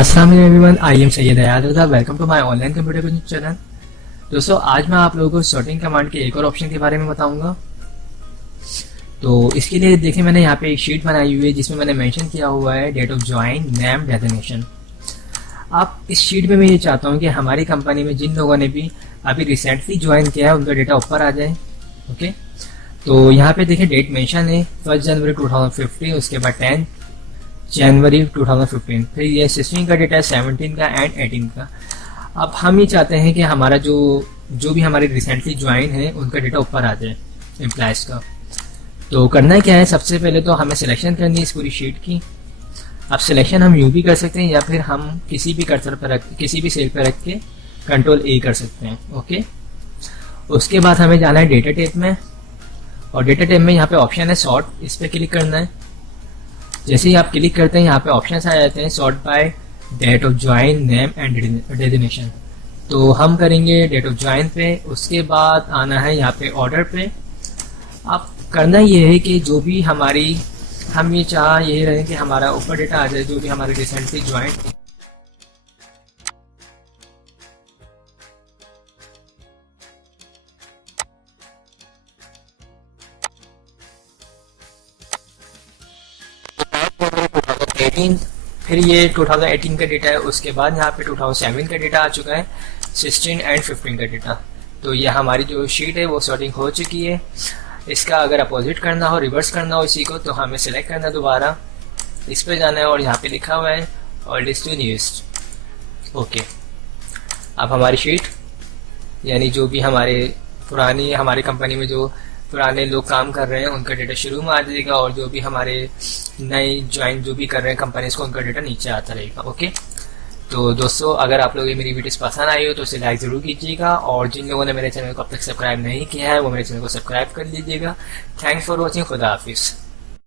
अस्सलाम वालेकुम everyone, I am Syed Hayat Raza. Welcome to my online computer business channel. दोस्तों, आज मैं आप लोगों को सॉर्टिंग कमांड के एक और ऑप्शन के बारे में बताऊंगा। तो इसके लिए देखिए, मैंने यहाँ पे एक शीट बनाई हुई है जिसमें मैंने मेंशन किया हुआ है date of join, name, designation. आप इस शीट में मैं ये चाहता हूँ कि हमारी कंपनी में जिन लोगों ने भी अभी रिसेंटली ज्वाइन किया है उनका डेटा ऊपर आ जाए। ओके, तो यहाँ पे देखिए डेट मेंशन है 1 जनवरी 2015, उसके बाद 10 जनवरी 2015, फिर ये 16 का डेटा है, 17 का एंड 18 का। अब हम ये चाहते हैं कि हमारा जो भी हमारे रिसेंटली ज्वाइन है उनका डेटा ऊपर आ जाए एम्प्लॉयज का। तो करना क्या है, सबसे पहले तो हमें सिलेक्शन करनी है इस पूरी शीट की। अब सिलेक्शन हम यूं भी कर सकते हैं या फिर हम किसी भी कर्सर पर किसी भी सेल पर रख के कंट्रोल ए कर सकते हैं। ओके, उसके बाद हमें जाना है डेटा टाइप में, और डेटा टाइप में यहाँ पे ऑप्शन है सॉर्ट, इस पर क्लिक करना है। जैसे ही आप क्लिक करते हैं यहाँ पे ऑप्शंस आ जाते हैं sort by date of join, name and designation. तो हम करेंगे डेट ऑफ ज्वाइन पे, उसके बाद आना है यहाँ पे ऑर्डर पे। अब करना ये है कि जो भी हमारी हम ये चाह यही रहे कि हमारा ऊपर डेटा आ जाए जो भी हमारे रिसेंटली ज्वाइन। फिर ये 2018 का डेटा है, उसके बाद यहाँ पे 2007 का डेटा आ चुका है, 16 एंड 15 का डेटा। तो ये हमारी जो शीट है वो सॉर्टिंग हो चुकी है। इसका अगर अपोजिट करना हो, रिवर्स करना हो इसी को, तो हमें सिलेक्ट करना है दोबारा, इस पर जाना है और यहाँ पे लिखा हुआ है ओल्डेस्ट टू न्यूएस्ट। ओके, अब हमारी शीट यानी जो भी हमारी कंपनी में जो पुराने लोग काम कर रहे हैं उनका डेटा शुरू में आ जाएगा, और जो भी हमारे नए ज्वाइन जो भी कर रहे हैं कंपनीज को उनका डेटा नीचे आता रहेगा। ओके, तो दोस्तों, अगर आप लोग ये मेरी वीडियोस पसंद आई हो तो इसे लाइक ज़रूर कीजिएगा, और जिन लोगों ने मेरे चैनल को अब तक सब्सक्राइब नहीं किया है वो मेरे चैनल को सब्सक्राइब कर लीजिएगा। Thanks for watching. खुदा हाफिज़।